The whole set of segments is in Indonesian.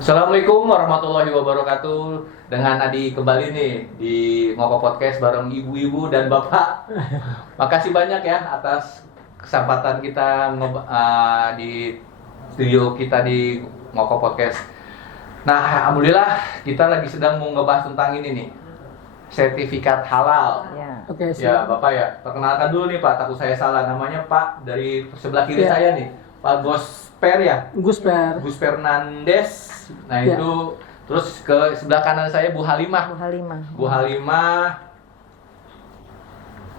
Assalamualaikum warahmatullahi wabarakatuh. Dengan Adi kembali nih di Ngoko Podcast bareng ibu-ibu dan bapak. Makasih banyak ya atas kesempatan kita di studio kita di Ngoko Podcast. Nah, alhamdulillah kita lagi sedang mau ngebahas tentang ini nih, sertifikat halal. Ya. Oke, Ya, Bapak ya. Perkenalkan dulu nih Pak, takut saya salah namanya Pak, dari sebelah kiri Ya. saya nih, Pak Gosper ya. Gusper. Gus Fernandes. Nah, Ya. itu terus ke sebelah kanan saya Bu Halimah. Bu Halimah. Bu Halimah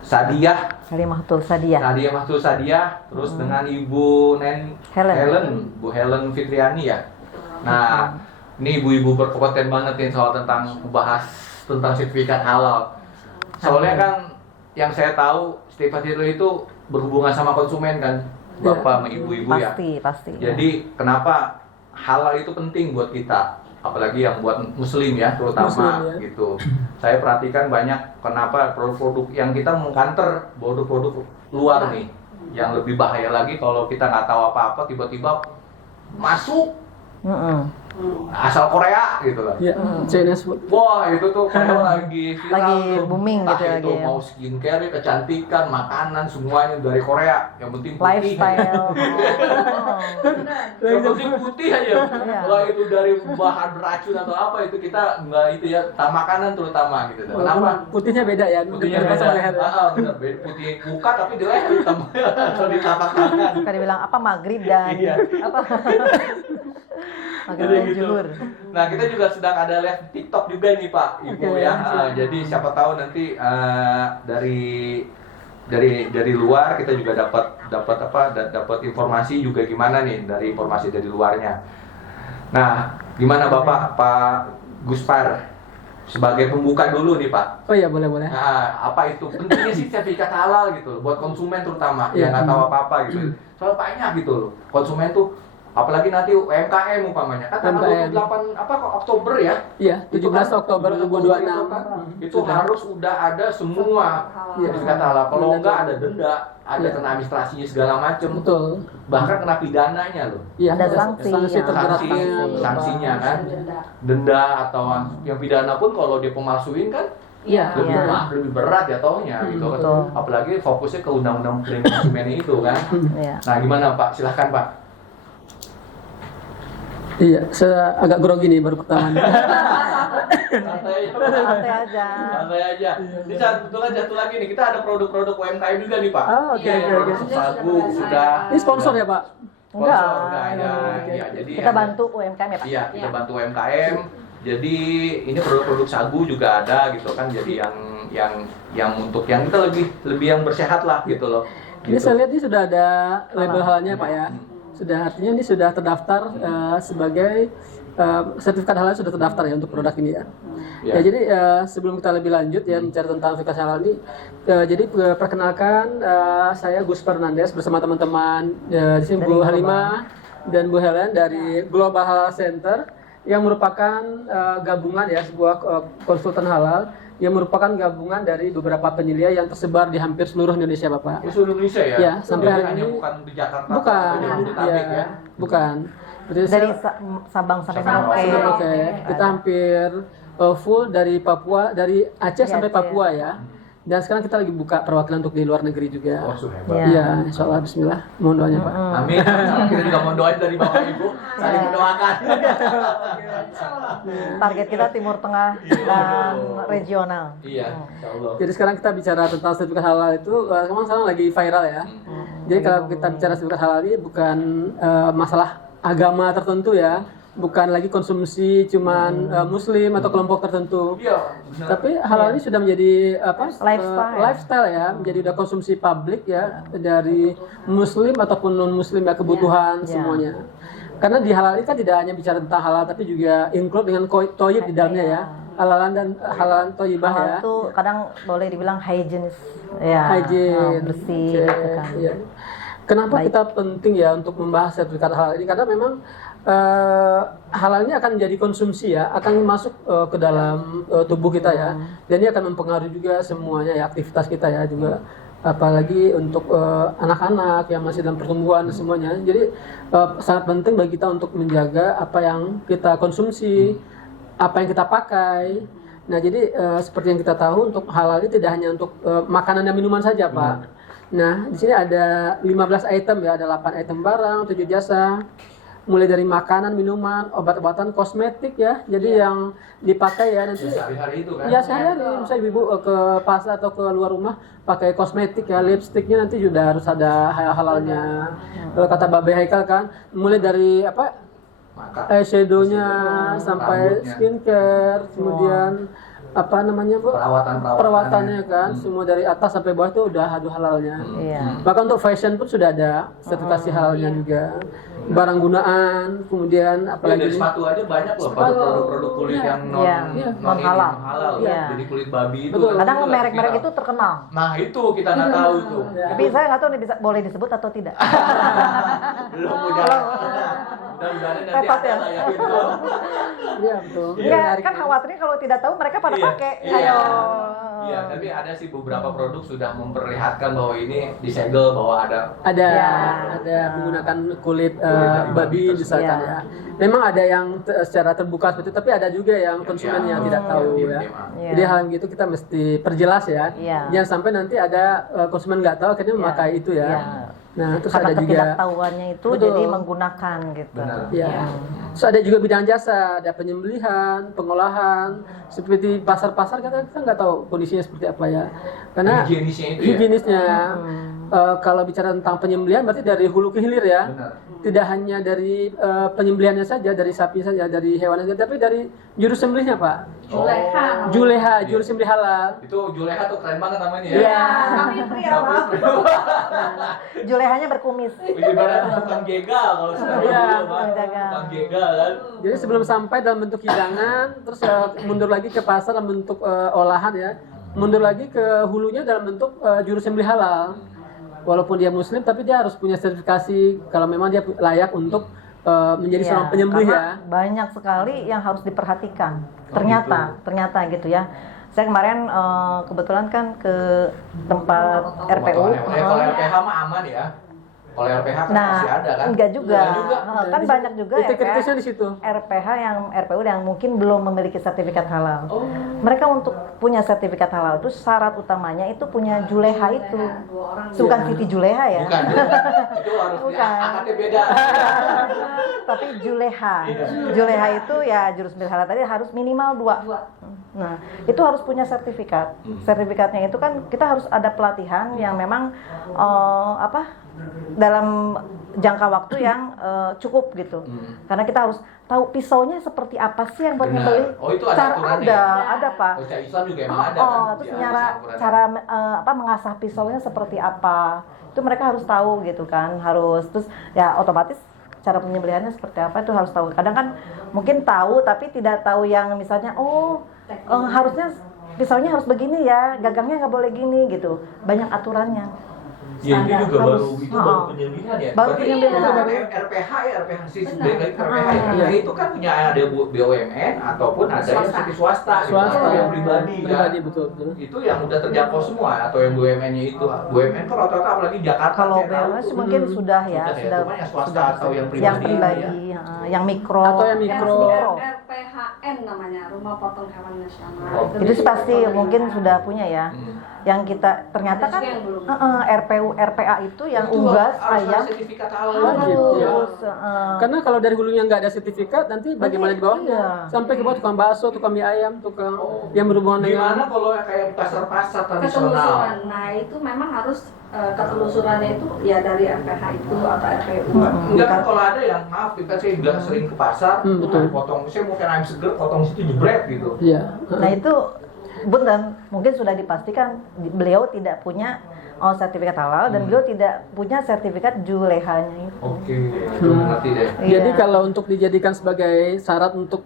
Sadiah. Halimatul Sadiah. Nadia Mahtul Sadiah, terus dengan Ibu Helen. Bu Helen Fitriani ya. Nah, ini ibu-ibu berkompeten banget nih soal tentang membahas tentang sertifikat halal. Soalnya kan yang saya tahu sertifikat itu berhubungan sama konsumen kan, Bapak sama ibu-ibu ya. Pasti. Jadi kenapa halal itu penting buat kita, apalagi yang buat muslim ya terutama Muslim, ya. gitu. Saya perhatikan banyak kenapa produk-produk yang kita mengkanter produk-produk luar nih, yang lebih bahaya lagi kalau kita nggak tahu apa-apa tiba-tiba masuk asal Korea gitu lah. Ya, Chinese food. Wah, itu tuh kalau lagi viral Lagi tuh. booming Entah gitu itu lagi ya. mau skincare, kecantikan, makanan semuanya dari Korea. Yang penting putih. Lifestyle. Yang penting putih aja. Iya. Wah, itu dari bahan beracun atau apa itu kita nggak itu ya, makanan terutama gitu. Kenapa? Putihnya beda ya. Putihnya Beda sama leher. beda. Benar. Putih muka tapi di leher hitam. Atau di telapak tangan. Suka dibilang apa maghrib dan Iya. apa? Maghrib Jadi dan gitu. zuhur. Nah, kita juga sedang ada live TikTok juga nih Pak, Ibu Oke, ya. siap. Jadi siapa tahu nanti dari luar kita juga dapat informasi juga gimana nih dari informasi dari luarnya. Nah, gimana Bapak Pak Guspar sebagai pembuka dulu nih Pak. Oh iya, boleh. Nah, apa itu pentingnya sih sertifikat halal gitu buat konsumen terutama Iya. yang nggak tahu apa-apa gitu. Soalnya banyak gitu loh. Konsumen tuh apalagi nanti UMKM umpamanya. Kan tanggal UMKM. 28 Oktober ya. Iya, 17 Oktober 2026. Itu harus udah ada semua sertifikat halal. Kalau enggak ada denda, ada Iya. kena administrasinya segala macam. Betul. Bahkan kena pidananya loh. Iya, Ada sanksi, ya. terberatnya. Sanksinya kan. Denda atau yang pidana pun kalau dia pemalsuin kan Iya. lebih berat ya taunya gitu kan. betul. Apalagi fokusnya ke undang-undang perlindungan konsumen itu kan. Iya. Nah, gimana Pak? Silahkan Pak. Iya, saya agak grogi nih baru pertama. Santai Santai aja. Ini satu lagi nih, kita ada produk-produk UMKM juga nih Pak. Oh, oke. Produk sagu sudah. Ini sponsor ya, Pak? Enggak. Sponsor, udah ya. Ya, jadi Kita bantu UMKM ya Pak. Iya, kita bantu UMKM. Jadi ini produk-produk sagu juga ada gitu kan. Jadi yang untuk yang kita lebih yang bersehat lah gitu loh. Ini Gitu. saya lihat ini sudah ada label halalnya, Pak ya. Sudah, artinya ini sudah terdaftar sebagai sertifikat halal, sudah terdaftar ya untuk produk ini ya. Ya. Ya, jadi sebelum kita lebih lanjut ya bicara tentang sertifikat halal ini, jadi perkenalkan saya Gus Fernandes bersama teman-teman di sini Bu Halimah dan Bu Helen dari Global Halal Center yang merupakan gabungan ya, sebuah konsultan halal yang merupakan gabungan dari beberapa penyelia yang tersebar di hampir seluruh Indonesia, Bapak. Di seluruh Indonesia ya? Ya, sampai Jadi hari hanya ini bukan di Jakarta bukan, atau Jabodetabek ya. bukan. Berarti Dari saya- Sabang sampai Sabang Merauke. sampai Oke, kita hampir full dari Papua, dari Aceh sampai Papua ya. Dan sekarang kita lagi buka perwakilan untuk di luar negeri juga. Oh, hebat. Iya. Iya, insya Allah, Bismillah. Mohon doanya, Pak. Amin. Kita juga mau doain dari Bapak Ibu, saling mendoakan. Target kita Timur Tengah dan regional. Iya, insya Allah. Jadi sekarang kita bicara tentang sertifikat halal itu, memang sekarang lagi viral ya. Jadi kalau kita bicara sertifikat halal ini bukan masalah agama tertentu ya. Bukan lagi konsumsi cuman muslim atau kelompok tertentu. Iya, benar. Tapi halal ini sudah menjadi apa? Lifestyle. Ya, menjadi udah konsumsi publik ya dari muslim ataupun non muslim ya, kebutuhan Iya. semuanya. Karena di halal ini kan tidak hanya bicara tentang halal tapi juga include dengan toyib di dalamnya ya. Halalan dan halalan toyibah Halal ya. itu kadang boleh dibilang hygienis. Ya. Hygiene. Bersih Oke, gitu kan. iya. Kenapa Baik. kita penting ya untuk membahas sertifikat halal ini? Karena memang halal ini akan menjadi konsumsi ya, akan masuk ke dalam tubuh kita ya, dan ini akan mempengaruhi juga semuanya ya, aktivitas kita ya juga apalagi untuk anak-anak yang masih dalam pertumbuhan dan semuanya. Jadi sangat penting bagi kita untuk menjaga apa yang kita konsumsi, apa yang kita pakai. Nah, jadi seperti yang kita tahu, untuk halal ini tidak hanya untuk makanan dan minuman saja, Pak. Nah, di sini ada 15 item ya, ada 8 item barang, 7 jasa. Mulai dari makanan, minuman, obat-obatan, kosmetik ya. Jadi yang dipakai ya nanti sehari-hari itu kan. ya sehari-hari, misalnya ibu ke pasar atau ke luar rumah pakai kosmetik ya, lipstiknya nanti juga harus ada halalnya. Kalau kata Babe Haikal kan, mulai dari apa eyeshadownya sampai rambutnya, skincare, kemudian apa namanya Bu? Perawatannya kan, semua dari atas sampai bawah itu udah ada halalnya. Iya. Bahkan untuk fashion pun sudah ada sertifikasi halalnya juga. Barang gunaan, kemudian apalagi dari sepatu aja banyak loh Sepatu. produk-produk kulit yang non Iya. non ini, Non-halal. halal. Iya. Jadi kulit babi itu. Betul. kan Kadang juga merek-merek viral. itu terkenal. Nah itu kita nggak tahu tuh. Tapi saya nggak tahu nih bisa boleh disebut atau tidak. Belum udah. Mudah-mudahan nanti Repot ada ya? lah ya gitu. Iya betul. Iya, Menarik. kan khawatirnya kalau tidak tahu mereka pada Iya, pakai. iya. Ayo. Iya, tapi ada sih beberapa produk sudah memperlihatkan bahwa ini disegel, bahwa ada ada Ya. ada menggunakan kulit dari babi babi misalkan Ya. ya. Memang ada yang secara terbuka seperti itu, tapi ada juga yang konsumen yang tidak tahu ya. Iya. Jadi hal gitu kita mesti perjelas ya. Iya. Jangan sampai nanti ada konsumen nggak tahu akhirnya memakai itu ya. Iya. Nah, terus Karena ada juga ketidaktahuannya itu Betul. jadi menggunakan gitu. Benar. ya. Terus ada juga bidang jasa, ada penyembelihan, pengolahan, seperti pasar-pasar kita nggak tahu kondisinya seperti apa ya. Karena higienisnya itu ya. higienisnya. Kalau bicara tentang penyembelihan berarti dari hulu ke hilir ya. Benar. Tidak hanya dari penyembelihannya saja, dari sapi saja, dari hewan saja, tapi dari juru sembelihnya, Pak. Juleha, juru sembelih halal. Itu Juleha tuh keren banget namanya ya. Iya. Kami pria Tapi Julehanya berkumis. ibaratnya tukang jegal kalau sekarang Iya, dulu, Pak. jegal. Tukang jegal kan. Jadi sebelum sampai dalam bentuk hidangan, terus mundur lagi ke pasar dalam bentuk olahan ya, mundur lagi ke hulunya dalam bentuk juru sembelih halal. Walaupun dia muslim, tapi dia harus punya sertifikasi kalau memang dia layak untuk menjadi Iya, seorang penyembelih ya. karena banyak sekali yang harus diperhatikan. Ternyata gitu ya. Saya kemarin kebetulan kan ke tempat RPU. Kalau RPH mah aman ya. Kalau RPH kan Nah, masih ada kan? enggak juga. Enggak juga. Kan banyak juga Titik kritisnya di situ. RPH yang RPU yang mungkin belum memiliki sertifikat halal. Oh. Mereka untuk punya sertifikat halal itu syarat utamanya itu punya Juleha itu. Bukan Siti Juleha ya. Bukan. Itu harus Bukan. angkatnya beda. Tapi Juleha. Iya. Juleha itu ya jurus bil halal tadi harus minimal 2. Nah, itu harus punya sertifikat. Sertifikatnya itu kan kita harus ada pelatihan yang memang dalam jangka waktu yang cukup gitu. Karena kita harus tahu pisaunya seperti apa sih yang buat Benar. nyembelih. Oh, itu ada aturannya ada Pak. Kalau secara Islam juga emang ada kan? Terus Ya, aturannya. cara mengasah pisaunya seperti apa. Itu mereka harus tahu gitu kan. Harus terus ya otomatis cara penyembelihannya seperti apa itu harus tahu. Kadang kan mungkin tahu tapi tidak tahu yang misalnya harusnya pisaunya harus begini ya, gagangnya nggak boleh gini gitu. Banyak aturannya. Ya, ini juga Harus. baru penyembelihan ya. Baru Berarti penyembelihan. itu kan RPH ya, RPH sih sebenarnya lagi ke RPH ya. Nah, itu kan punya ada BUMN ataupun ada institusi swasta, gitu, Swasta. atau yang pribadi kan. Pribadi betul. Itu yang udah terjangkau semua atau yang BUMN-nya itu. BUMN kan rata-rata apalagi Jakarta. Kalau saya tahu BUMN tuh. mungkin sudah ya, Cuma yang swasta atau yang pribadi. yang mikro. Atau yang mikro. RPHN namanya, Rumah Potong Hewan Nasional. Oh. Itu sih pasti mungkin sudah punya ya. Yang kita ternyata kan Yang belum. RPU RPA itu yang Itu unggas harus ada ayam sertifikat halal. harus Karena kalau dari hulunya nggak ada sertifikat, nanti bagaimana di bawahnya? Iya. Sampai ke bawah tukang bakso, tukang mie ayam, tukang yang berhubungan Gimana dengan kalau kayak pasar-pasar tradisional? Ketelusuran. Nah, itu memang harus ketelusurannya itu ya dari RPH itu atau RPU. Enggak kan kalau ada yang maaf kita saya juga sering ke pasar, betul. potong saya mau ayam seger, potong situ jebret gitu. Iya. Nah itu benar, mungkin sudah dipastikan beliau tidak punya sertifikat halal dan beliau tidak punya sertifikat Julehanya itu. Oke, itu ngerti deh. Iya. Jadi kalau untuk dijadikan sebagai syarat untuk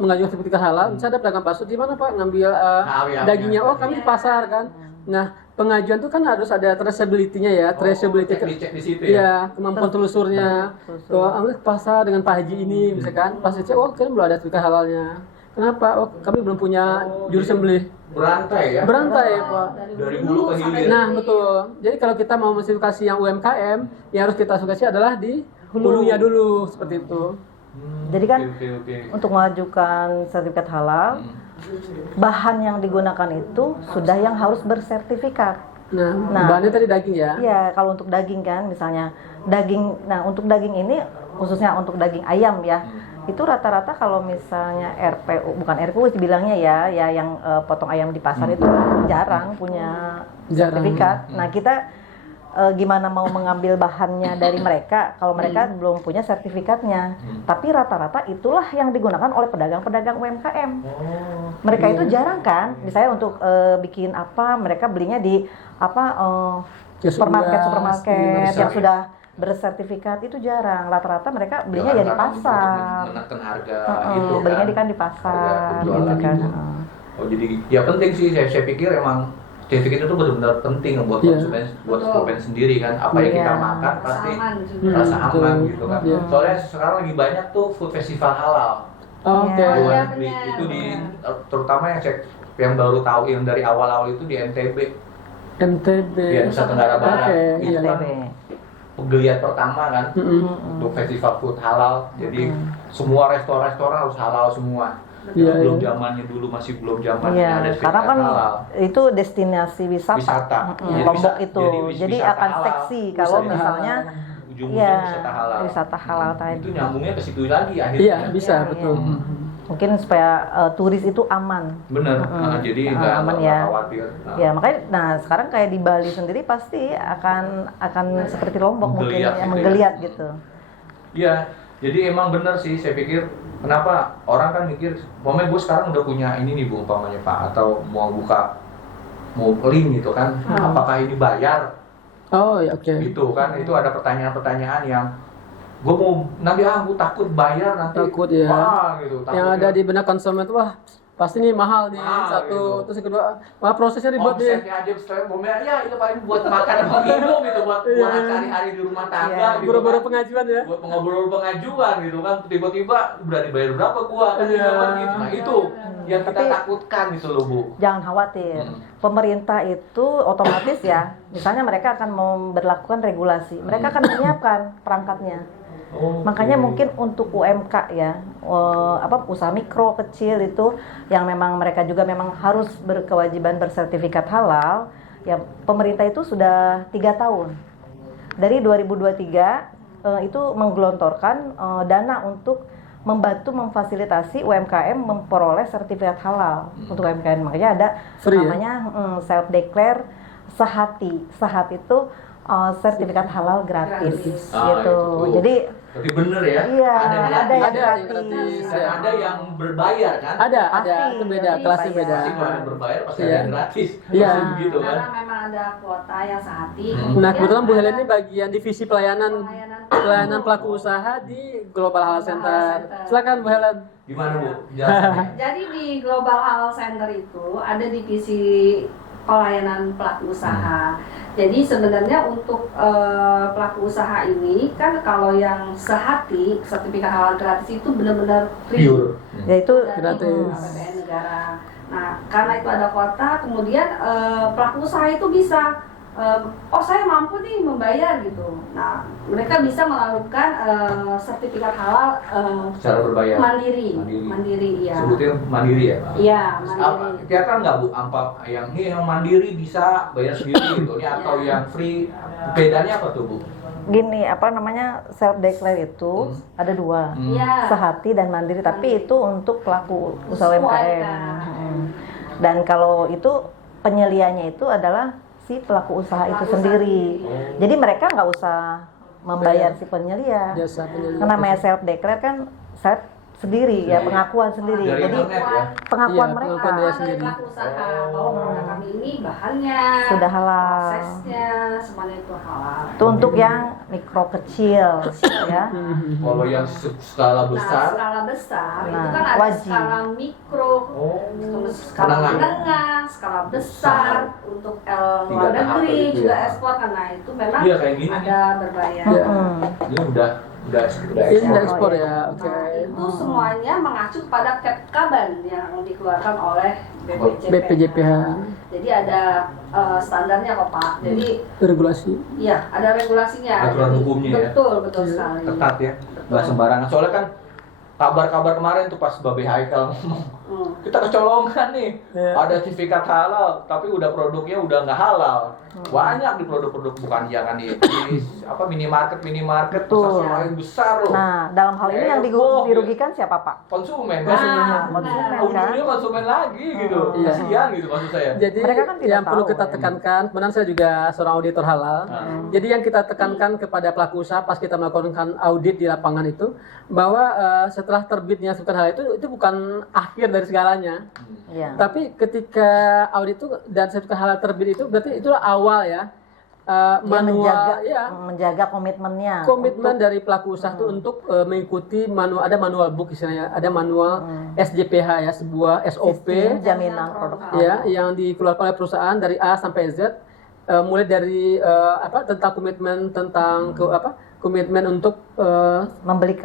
mengajukan sertifikat halal, misalnya ada pedagang bakso di mana Pak ngambil Ayamnya. dagingnya? Oh kami di pasar kan. Nah pengajuan itu kan harus ada traceability-nya ya, traceability. Cek di situ ya. Iya, kemampuan telusurnya. Oh, ambil ke pasar dengan Pak Haji ini, misalkan. Pas dicek, oh kan belum ada sertifikat halalnya. Kenapa? Oh, kami belum punya juru sembelih. Berantai ya. Berantai, Pak. Dari hulu ke hilir. Nah, betul. Jadi kalau kita mau mensertifikasi yang UMKM, yang harus kita sertifikasi adalah di hulunya dulu, seperti itu. Jadi kan Oke. untuk mengajukan sertifikat halal, bahan yang digunakan itu sudah yang harus bersertifikat. Nah, bahannya tadi daging ya? Iya, kalau untuk daging kan, misalnya daging. Nah, untuk daging ini khususnya untuk daging ayam ya, itu rata-rata kalau misalnya RPU, bukan RPU bilangnya ya yang potong ayam di pasar itu jarang punya sertifikat. Nah, kita gimana mau mengambil bahannya dari mereka kalau mereka belum punya sertifikatnya. Tapi rata-rata itulah yang digunakan oleh pedagang-pedagang UMKM. Mereka itu jarang kan, misalnya untuk bikin apa, mereka belinya di supermarket yang sudah bersertifikat, itu jarang. Rata-rata mereka belinya ya di pasar. Menekan harga belinya di pasar gitu kan. Oh, jadi ya penting sih, saya pikir emang sertifikat itu benar-benar penting buat konsumen sendiri kan. Apa yang kita makan pasti rasa aman gitu kan. Soalnya sekarang lagi banyak tuh food festival halal. Oke. Itu terutama yang baru tahu yang dari awal-awal itu di NTB. Ya, Nusa Tenggara Barat. Itu kan penggeliat pertama kan untuk festival food halal. Jadi semua restoran harus halal semua. Belum zamannya dulu, masih belum zamannya ada karena kan halal. Itu destinasi wisata. Lombok itu. Jadi akan seksi kalau misalnya wisata halal tadi. Itu nyambungnya ke situ lagi akhirnya. Iya, bisa, betul. Mungkin supaya turis itu aman. Bener, jadi nggak aman ya. khawatir. Ya makanya, nah sekarang kayak di Bali sendiri pasti akan seperti Lombok mungkin yang menggeliat gitu. Iya, jadi emang bener sih, saya pikir kenapa orang kan mikir, gue sekarang udah punya ini nih Bu, umpamanya Pak, atau mau link gitu kan, apakah ini bayar? Oh ya, oke. Gitu kan, itu ada pertanyaan-pertanyaan yang gue mau nanti gue takut bayar nanti. Takut ya. Wah, gitu, yang ada di benak konsumen tuh, wah pasti nih mahal nih, satu gitu. Terus yang kedua, wah prosesnya ribet nih. Omsetnya aja setelah bomnya, ya itu paling buat makan sama minum gitu, buat hari-hari di rumah tangga gitu. Buru-buru kan. pengajuan ya. Buat ngobrol pengajuan gitu kan, tiba-tiba udah dibayar berapa gua kan gitu. Nah itu yang kita takutkan gitu loh Bu. Jangan khawatir, pemerintah itu otomatis ya, misalnya mereka akan memberlakukan regulasi, mereka akan menyiapkan perangkatnya. Makanya mungkin untuk UMK ya, usaha mikro kecil itu yang memang mereka juga memang harus berkewajiban bersertifikat halal, ya pemerintah itu sudah 3 tahun dari 2023 itu menggelontorkan dana untuk membantu memfasilitasi UMKM memperoleh sertifikat halal untuk UMKM. Makanya ada namanya self declare Sehati. Sehati itu sertifikat halal gratis gitu. Jadi tapi bener ya? Iya, ada yang gratis. Dan ada yang berbayar kan? Ada, Pasti, itu beda, kelasnya beda. Pasti kalau yang berbayar pasti ada yang gratis. Iya. Gitu kan? Karena memang ada kuota yang sehati. Nah, kebetulan Bu Helen ini bagian divisi pelayanan pelaku usaha di Global Halal Center. Silakan Bu Helen. Gimana Bu? Jelasin. Jadi di Global Halal Center itu ada divisi pelayanan pelaku usaha. Jadi sebenarnya untuk pelaku usaha ini kan kalau yang sehati sertifikat halal gratis itu benar-benar free. yaitu gratis. APBN negara. Nah, karena itu ada kuota, kemudian pelaku usaha itu bisa saya mampu nih membayar gitu. Nah, mereka bisa melakukan sertifikat halal Secara berbayar. Mandiri, iya. Sebutnya mandiri ya? Iya, mandiri. Kelihatan nggak Bu, yang mandiri bisa bayar sendiri gitu, atau yang free, bedanya apa tuh Bu? gini self declare itu ada 2, Iya. Sehati dan mandiri, tapi itu untuk pelaku usaha UMKM. Dan kalau itu penyelianya itu adalah si pelaku usaha itu sendiri. Jadi mereka nggak usah membayar si penyelia. Jasa penyelia. Karena namanya self declare kan self sendiri ya, pengakuan sendiri. Dari Jadi internet ya? pengakuan Iya, mereka pengakuan dia Dari sendiri. pelaku usaha bahwa produk kami ini bahannya sudah halal. prosesnya semuanya itu halal. Itu untuk yang mikro kecil ya. Kalau yang skala besar, Nah, skala besar itu Nah, kan ada wajib. skala mikro, skala menengah, skala besar untuk luar tahap negeri itu juga ya. ekspor, karena itu memang Iya, kayak gini ada berbayar. Iya. ini udah Udah Ini udah ekspor. ekspor ya, oke. Nah, itu semuanya mengacu pada Kepkaban yang dikeluarkan oleh BPJPH Jadi ada standarnya kok Pak. Jadi regulasi. iya ada regulasinya. Aturan Jadi, hukumnya ya? betul sekali. Ketat ya, nggak sembarangan. Soalnya kan kabar-kabar kemarin tuh pas Babe Haikal ngomong, kita kecolongan nih, ada sertifikat halal, tapi udah produknya udah nggak halal. Banyak di produk-produk bukan jangan di minimarket Betul. pasar besar loh. Nah, dalam hal ini yang dirugikan siapa Pak? Konsumen, konsumen kan? ujungnya konsumen lagi gitu. Iya. Kasihan gitu maksud saya. Jadi Mereka kan tidak yang perlu tahu, kita ya. tekankan, kebetulan saya juga seorang auditor halal. Jadi yang kita tekankan kepada pelaku usaha pas kita melakukan audit di lapangan itu, bahwa setelah terbitnya sertifikat halal itu bukan akhir dari segalanya. Iya. Tapi ketika audit itu dan sertifikat halal terbit itu berarti itulah awal ya. Dia Manual ya, menjaga komitmennya. komitmen dari pelaku usaha itu untuk mengikuti ada manual book istilahnya, ada manual SJPH ya, sebuah SOP Sistem jaminan produk halal. ya yang dikeluarkan oleh perusahaan dari A sampai Z, mulai dari tentang komitmen untuk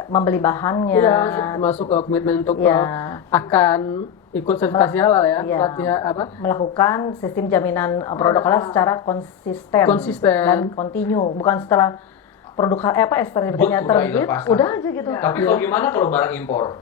membeli bahannya. ya masuk ke komitmen untuk Ya. akan ikut sertifikasi halal ya, Iya. pelatihan Melakukan sistem jaminan produk halal secara konsisten dan kontinu, bukan setelah produk sertifikatnya Udah terbit pasar. udah aja gitu. Tapi kalau gimana kalau barang impor?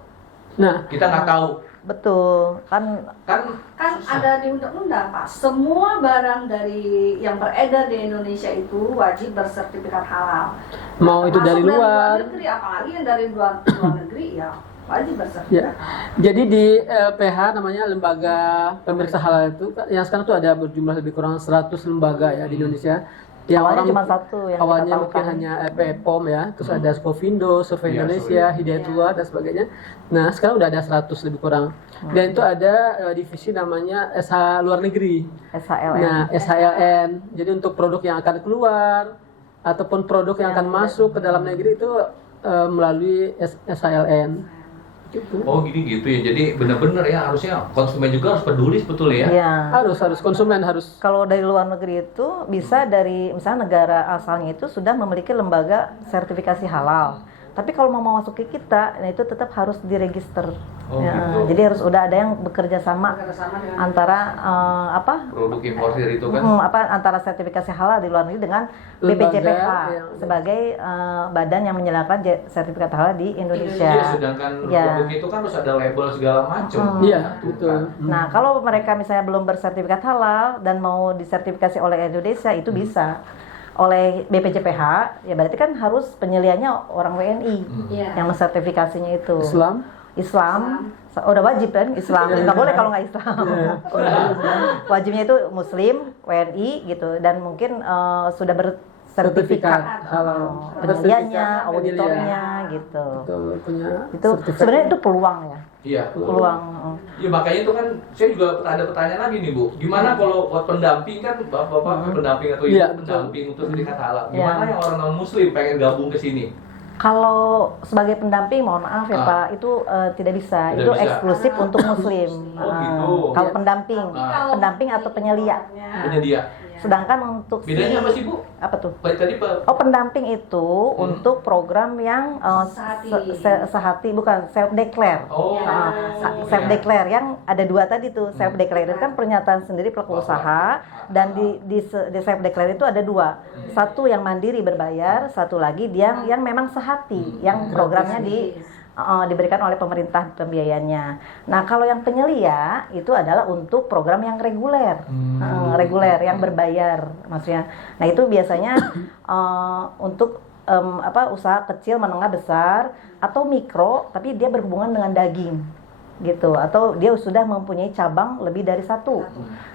Nah, Kita nggak tahu. Betul kan. Kan Kan ada di undang-undang Pak, semua barang dari yang beredar di Indonesia itu wajib bersertifikat halal. mau itu dari Termasuk luar. negeri, apalagi yang dari luar negeri ya wajib bersertifikat Ya. halal. Jadi di LPH namanya lembaga pemeriksa halal itu yang sekarang tuh ada berjumlah lebih kurang 100 lembaga ya di Indonesia. Yang Awalnya orang cuma satu yang kita awalnya tahu mungkin kan. hanya POM ya, terus ada Skovindo, Survei Iya, Indonesia, Survei. Hidayatullah dan sebagainya. Nah, sekarang udah ada 100 lebih kurang. Dan itu ada divisi namanya SH luar negeri. SHLN. Nah, SHLN. Jadi untuk produk yang akan keluar ataupun produk yang akan masuk ke dalam negeri itu melalui SHLN. Gitu. oh gitu ya. Jadi benar-benar ya harusnya konsumen juga harus peduli sebetulnya ya. Iya. Harus konsumen harus. Kalau dari luar negeri itu bisa dari misalnya negara asalnya itu sudah memiliki lembaga sertifikasi halal. Tapi kalau mau masuk ke kita, nah itu tetap harus diregister. Oh, Ya, gitu. Jadi harus udah ada yang bekerja sama Bekerjasama dengan antara Produk importir itu kan. antara sertifikasi halal di luar negeri dengan Lembaga BPJPH yang- sebagai badan yang menyediakan sertifikat halal di Indonesia. Iya, sedangkan Ya. produk itu kan harus ada label segala macam. Iya, Satu betul. kan. Nah, kalau mereka misalnya belum bersertifikat halal dan mau disertifikasi oleh Indonesia itu bisa oleh BPJPH, ya berarti kan harus penyeliannya orang WNI Iya. yang mensertifikasinya itu. Islam, udah wajib kan Islam, nggak boleh kalau nggak Islam. Wajibnya itu Muslim, WNI gitu, dan mungkin sudah bersertifikat halal. penyeliannya, Sertifikat auditornya gitu. Betul, punya Itu sertifikat. sebenarnya itu peluang ya, Iya. peluang. Ya makanya itu kan saya juga ada pertanyaan lagi nih Bu. Gimana kalau buat pendamping kan bapak pendamping atau ibu Iya, pendamping untuk sertifikat halal. Iya. Gimana yang orang non muslim pengen gabung ke sini? Kalau sebagai pendamping, mohon maaf ya Ah. Pak, itu tidak bisa. Tidak Itu bisa. eksklusif untuk Muslim. Oh, gitu. Kalau Ya. pendamping, Ah. pendamping atau penyelia. Penyedia. Sedangkan untuk Bedanya apa sih Bu? apa tuh? Tadi Pak. Oh, pendamping itu untuk program yang sehati, bukan self declare. Oh. Self declare yang ada dua tadi tuh. Self declare itu kan pernyataan sendiri pelaku usaha, dan di self declare itu ada dua. Satu yang mandiri berbayar, satu lagi dia yang memang sehati, yang programnya diberikan oleh pemerintah pembiayanya. Nah, kalau yang penyelia itu adalah untuk program yang reguler, reguler yang berbayar, maksudnya. Nah, itu biasanya untuk usaha kecil, menengah, besar atau mikro, tapi dia berhubungan dengan daging, gitu. Atau dia sudah mempunyai cabang lebih dari satu,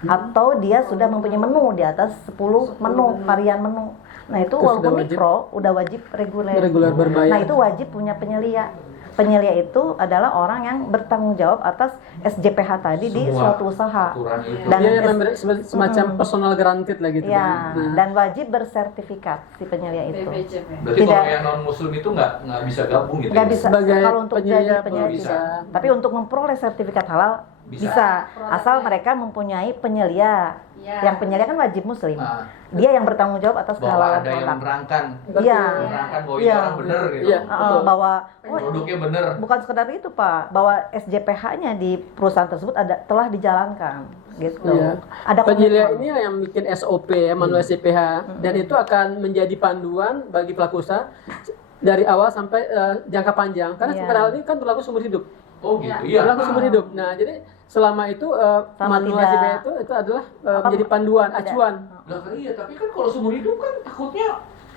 atau dia sudah mempunyai menu di atas 10 menu, varian menu. Nah, itu Itu walaupun sudah wajib. mikro udah wajib reguler. Reguler berbayar. Nah, itu wajib punya penyelia. Penyelia itu adalah orang yang bertanggung jawab atas SJPH tadi di Semua suatu usaha. aturan itu. Dan Dia yang semacam personal guaranteed lah gitu Ya, kan. Nah, dan wajib bersertifikat si penyelia itu. BPJP. Berarti Tidak. kalau yang non muslim itu nggak bisa gabung gitu. Nggak ya? bisa Sebagai kalau untuk penyelia jadi baru penyelia bisa. tidak. Tapi untuk memperoleh sertifikat halal Bisa, produknya. asal mereka mempunyai penyelia. Ya. Yang penyelia kan wajib muslim. Ah. Dia yang bertanggung jawab atas Bahwa kehalalan ada yang produk. menerangkan, Iya. menerangkan bahwa ini Iya. orang bener gitu. Iya. Bahwa Produknya bener. bukan sekedar itu Pak, bahwa SJPH-nya di perusahaan tersebut telah dijalankan gitu. Iya. Ada Penyelia komitmen. ini yang bikin SOP ya, manual SCPH, dan itu akan menjadi panduan bagi pelaku usaha dari awal sampai jangka panjang. Karena Iya. padahal ini kan berlaku seumur hidup. Oh gitu, iya. Berlaku seumur hidup. Nah, jadi selama itu Sama manual tidak- SCPH itu adalah menjadi panduan, ada. acuan. Lah iya, tapi kan kalau seumur hidup kan takutnya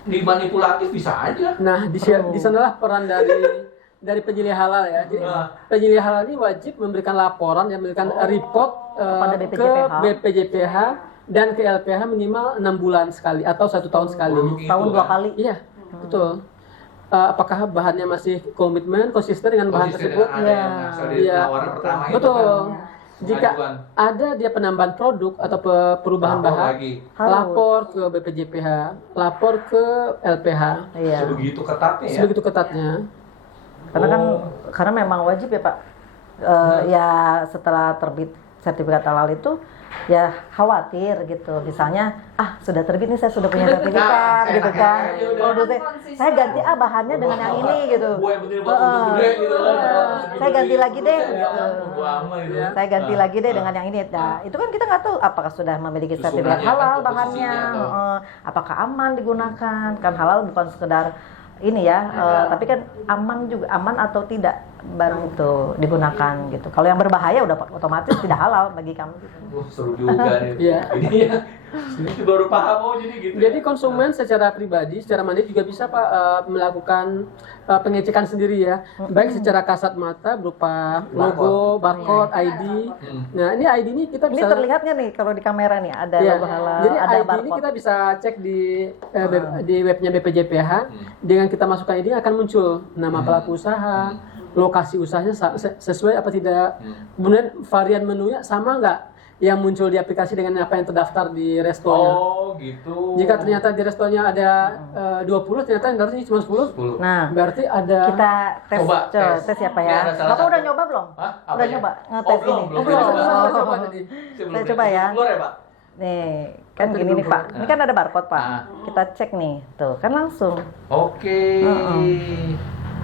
dimanipulatif bisa aja. Nah, di sanalah peran dari penyelia halal ya. Jadi Nah. penyelia halal ini wajib memberikan laporan, yang memberikan report Kepada ke BPJPH. BPJPH dan ke LPH minimal 6 bulan sekali atau 1 tahun sekali. Produk itu Tahun 2 kan. kali. Iya, betul. Apakah bahannya masih komitmen, konsisten dengan bahan Konsisten tersebut? dengan ada yang asal dari Iya. tawaran pertama itu Betul. kan. Jika pengajuan. ada dia penambahan produk atau perubahan Lapor bahan, lagi. Harus. lapor ke BPJPH, lapor ke LPH. Iya. Sebegitu ketatnya ya. Sebegitu ketatnya. Karena kan Oh. karena memang wajib ya Pak. Ya setelah terbit sertifikat halal itu ya khawatir gitu. Misalnya sudah terbit nih, saya sudah punya sertifikat Nah, gitu enak kan. aja udah. Produk saya ganti bahannya dengan yang ini gitu. Gue bener buat produk gede gitu kan. Saya ganti lagi deh gitu. Gua ama gitu. Saya ganti lagi deh dengan yang ini. Nah, itu kan kita nggak tahu apakah sudah memiliki Terus sertifikat sunahnya halal kan, bahannya, komposisinya apakah aman digunakan. Kan halal bukan sekedar ini ya, tapi kan aman juga, aman atau tidak baru itu digunakan gitu. Kalau yang berbahaya udah otomatis tidak halal bagi kami. Seru juga nih. Iya. Ini ya. Ini baru paham jadi gitu. Jadi konsumen secara pribadi, secara mandiri juga bisa Pak melakukan pengecekan sendiri ya, baik secara kasat mata berupa logo, barcode, ID. Nah ini ID ini kita Ini bisa terlihat nggak nih kalau di kamera nih ada ya, logo halal, jadi ada ID ini barcode. kita bisa cek di webnya BPJPH. Dengan kita masukkan ID akan muncul nama pelaku usaha, lokasi usahanya sesuai apa tidak, kemudian varian menunya sama nggak yang muncul di aplikasi dengan apa yang terdaftar di restonya. Oh gitu. Jika ternyata di restonya ada 20, ternyata yang datang cuma 10, 10. Nah, berarti ada kita tes, Coba, tes siapa Ini ya? ada salah Bapak satu. udah nyoba belum? Hah? Udah Apanya? nyoba Oh, ngetes belum, ini? belum. belum, Oh. coba tadi. Saya coba ya. Keluar ya, Pak? Nih, kan Kan gini belum nih Pak. Ini kan ada barcode Pak. Ah. Kita cek nih, tuh kan langsung. Oke.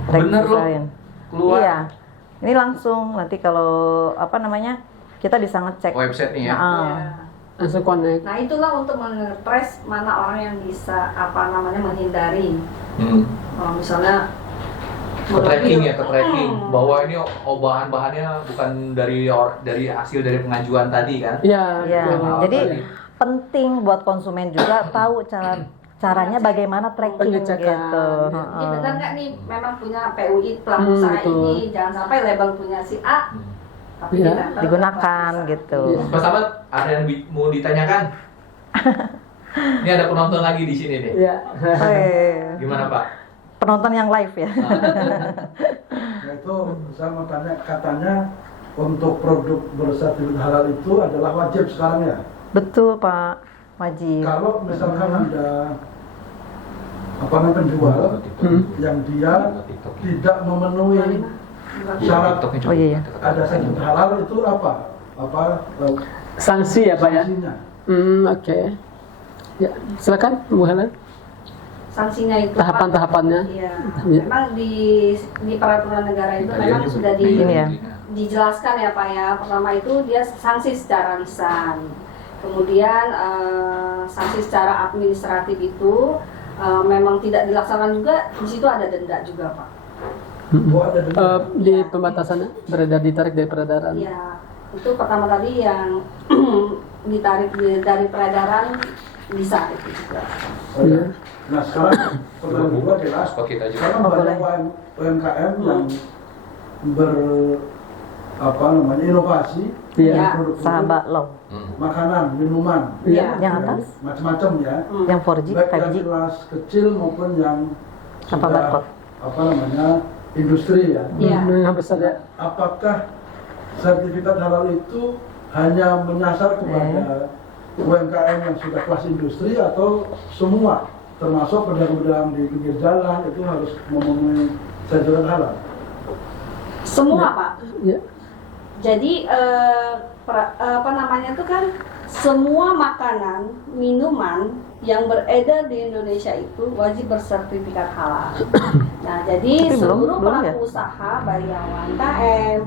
Kita Bener loh. desain. Keluar. Iya. Ini langsung nanti kalau apa namanya kita bisa ngecek. Website-nya ya. Nah, langsung connect. Nah itulah untuk mengetres mana orang yang bisa menghindari. Misalnya Ke tracking ya, ke tracking Hmm. bahwa ini bahan-bahannya bukan dari hasil dari pengajuan tadi kan. Iya. Iya. betul. Jadi tadi. penting buat konsumen juga tahu caranya bagaimana tracking Pengecekan. gitu. Ini benar nggak nih memang punya PUI pelaku usaha betul. ini, jangan sampai label punya si A tapi Iya. dilempar ke Digunakan pelaku gitu. Iya. Mas Ahmad, ada yang mau ditanyakan? Ini ada penonton lagi di sini nih. Iya. Gimana Pak? Penonton yang live ya. Yaitu saya mau tanya, katanya untuk produk bersertifikat halal itu adalah wajib sekarang ya. Betul Pak, wajib. Kalau misalkan ada penjual yang dia tidak memenuhi syarat Oh iya. ada sertifikat halal itu apa Sanksi ya Pak ya. sanksinya? Oke. Ya, silakan Bu Helen. sanksinya itu Pak. Tahapan-tahapannya. Iya. Iya. Memang di peraturan negara itu memang sudah Ini ya. dijelaskan ya Pak ya. Pertama itu dia sanksi secara lisan. Kemudian sanksi secara administratif itu memang tidak dilaksanakan juga, di situ ada denda juga Pak. Oh, ada denda. Di pembatasannya beredar, ditarik dari peredaran. Ya, itu pertama tadi yang ditarik dari peredaran bisa itu juga. Oh, ya. Nah sekarang pertanyaan kedua jelas. Pak kita juga. Sekarang banyak UMKM yang inovasi Iya. dengan produk-produk Sahabat lo. makanan, minuman, Iya. Yang atas, macam-macam ya. yang 4G, Baik yang 5G, kelas kecil maupun yang tanpa sudah barcode. industri ya. Iya. Yang besar ya. Apakah sertifikat halal itu hanya menyasar kepada UMKM yang sudah kelas industri atau semua, termasuk pedagang-pedagang di pinggir jalan itu harus memenuhi sertifikat halal? Semua Pak. Ya. Jadi apa namanya itu kan semua makanan, minuman yang beredar di Indonesia itu wajib bersertifikat halal. Nah, jadi Tapi seluruh belum ya? pelaku usaha baik yang UMKM,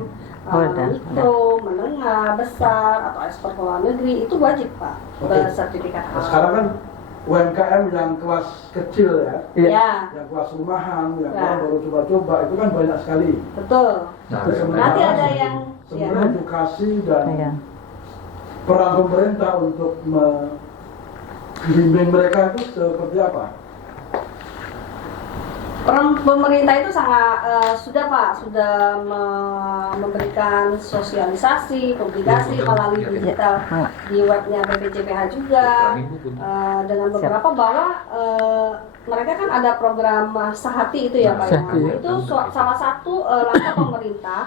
udah. mikro, menengah, besar atau ekspor ke luar negeri itu wajib Pak Oke. bersertifikat Nah, halal. sekarang kan UMKM yang kelas kecil ya, Ya, yang kelas rumahan, yang Ya. orang baru coba-coba itu kan banyak sekali. betul. Nah, Nanti ada yang sebenarnya ya. edukasi dan Iya. peran pemerintah untuk membimbing mereka itu seperti apa? Peran pemerintah itu sangat sudah Pak, sudah memberikan sosialisasi, publikasi melalui digital di webnya BPJPH juga dengan beberapa bahwa mereka kan ada program Sehati itu ya Pak ya. Sehati. Nah, itu salah satu langkah pemerintah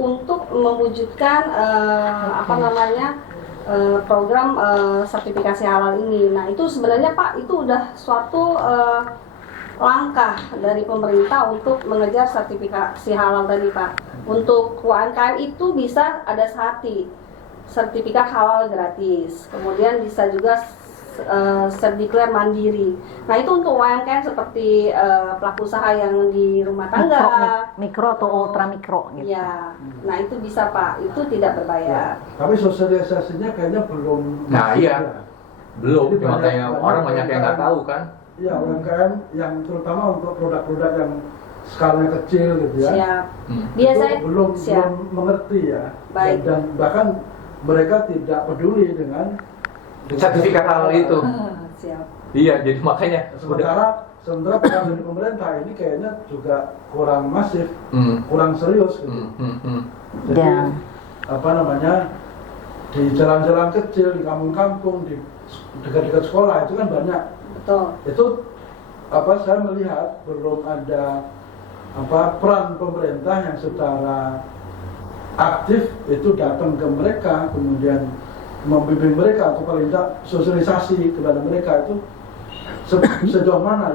untuk mewujudkan apa namanya program sertifikasi halal ini. Nah itu sebenarnya Pak itu udah suatu langkah dari pemerintah untuk mengejar sertifikasi halal tadi Pak. Untuk UMKM itu bisa ada Sehati, sertifikat halal gratis. Kemudian bisa juga Serdikler mandiri. Nah itu untuk UMKM seperti pelaku usaha yang di rumah tangga, Mikro atau ultra mikro gitu. ya. Nah itu bisa Pak, itu tidak berbayar. Tapi sosialisasinya kayaknya belum. Nah, masif iya. ya. belum, Jadi makanya banyak orang banyak yang nggak UMKM. tahu kan. Iya, UMKM yang terutama untuk produk-produk yang skalanya kecil gitu ya. Siap. Hmm. Biasanya Itu belum siap. mengerti ya. Baik. Dan bahkan mereka tidak peduli dengan Sertifikat halal itu. Siap. Iya, jadi makanya Sementara peran dari pemerintah ini kayaknya juga kurang masif, Hmm. kurang serius gitu. Jadi Ya. apa namanya, di jalan-jalan kecil, di kampung-kampung, di dekat-dekat sekolah itu kan banyak. Betul. Itu apa, saya melihat belum ada apa peran pemerintah yang secara aktif itu datang ke mereka, kemudian membimbing mereka atau paling tidak sosialisasi kepada mereka itu sejauh mana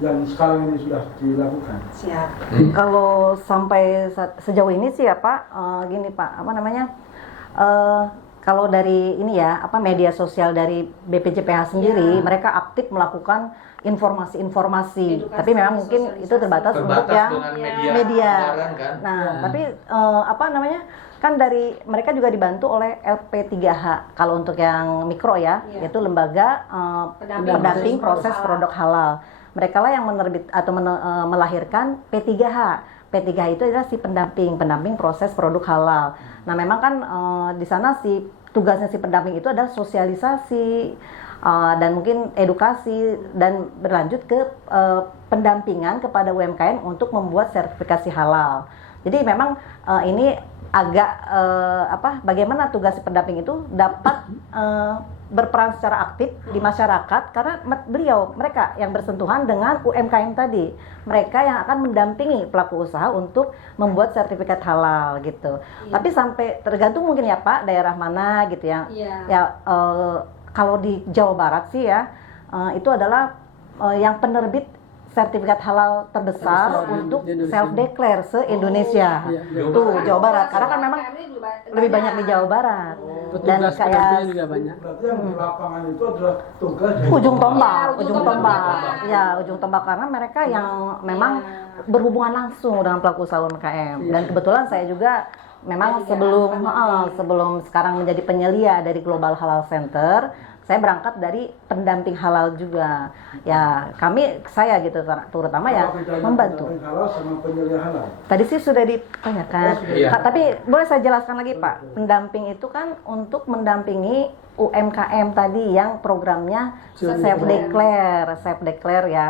yang sekarang ini sudah dilakukan. Siap. Kalau sampai sejauh ini sih ya Pak, gini Pak, apa namanya? Kalau dari ini ya, apa media sosial dari BPJPH sendiri, Ya. mereka aktif melakukan informasi-informasi. Edukasi, Tapi memang mungkin itu terbatas untuk yang dengan Ya. media, media. siaran kan. Nah, Ya. tapi apa namanya? Kan dari mereka juga dibantu oleh LP3H. Kalau untuk yang mikro ya, Ya. yaitu lembaga pendamping proses produk halal. Mereka lah yang menerbit atau melahirkan P3H. P3H itu adalah si pendamping proses produk halal. Nah, memang kan di sana si tugasnya si pendamping itu adalah sosialisasi dan mungkin edukasi dan berlanjut ke pendampingan kepada UMKM untuk membuat sertifikasi halal. Jadi memang ini agak bagaimana tugas si pendamping itu dapat berperan secara aktif di masyarakat karena mereka yang bersentuhan dengan UMKM tadi, mereka yang akan mendampingi pelaku usaha untuk membuat sertifikat halal gitu. Iya. Tapi sampai tergantung mungkin ya Pak daerah mana gitu ya. Iya. Ya kalau di Jawa Barat sih ya itu adalah yang penerbit sertifikat halal terbesar Terbesar untuk di Indonesia. self declare se Indonesia. Iya. Tuh Jawa Barat karena kan memang lebih banyak di Jawa Barat. Dan Petugas kayak pendampingnya juga banyak. Berarti yang di lapangan itu adalah tugas dari ujung tombak, Ya, ujung tombak. Ya, ujung tombak karena mereka yang memang berhubungan langsung dengan pelaku usaha UMKM. Dan kebetulan saya juga memang sebelum sekarang menjadi penyelia dari Global Halal Center, saya berangkat dari pendamping halal juga. Ya, saya gitu terutama ya Apa bedanya membantu. pendamping halal sama penyelia halal. Tadi sih sudah ditanyakan. Iya. Tapi boleh saya jelaskan lagi Pak. Pendamping itu kan untuk mendampingi UMKM tadi yang programnya self declare ya.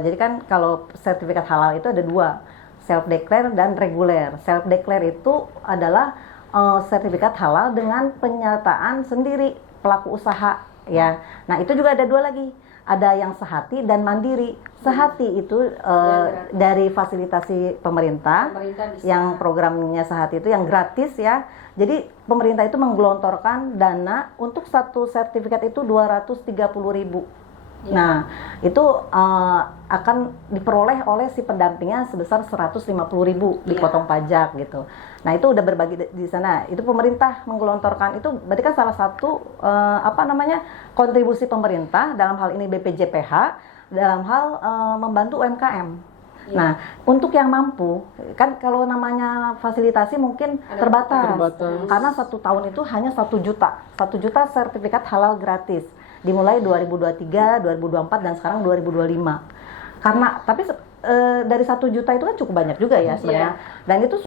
Jadi kan kalau sertifikat halal itu ada dua, self declare dan reguler. Self declare itu adalah sertifikat halal dengan penyertaan sendiri pelaku usaha ya. Nah itu juga ada dua lagi. Ada yang sehati dan mandiri. Sehati itu dari fasilitasi pemerintah bisa. yang programnya sehati itu yang gratis ya. Jadi pemerintah itu menggelontorkan dana untuk satu sertifikat itu 230.000. Nah, itu akan diperoleh oleh si pendampingnya sebesar 150.000 dipotong pajak gitu. Nah, itu udah berbagi di sana. Itu pemerintah menggelontorkan itu berarti kan salah satu kontribusi pemerintah dalam hal ini BPJPH dalam hal membantu UMKM. Nah, untuk yang mampu, kan kalau namanya fasilitasi mungkin terbatas. Karena 1 tahun itu hanya 1 juta. 1 juta sertifikat halal gratis. Dimulai 2023, 2024, dan sekarang 2025. Karena, tapi dari 1 juta itu kan cukup banyak juga ya sebenarnya. Dan itu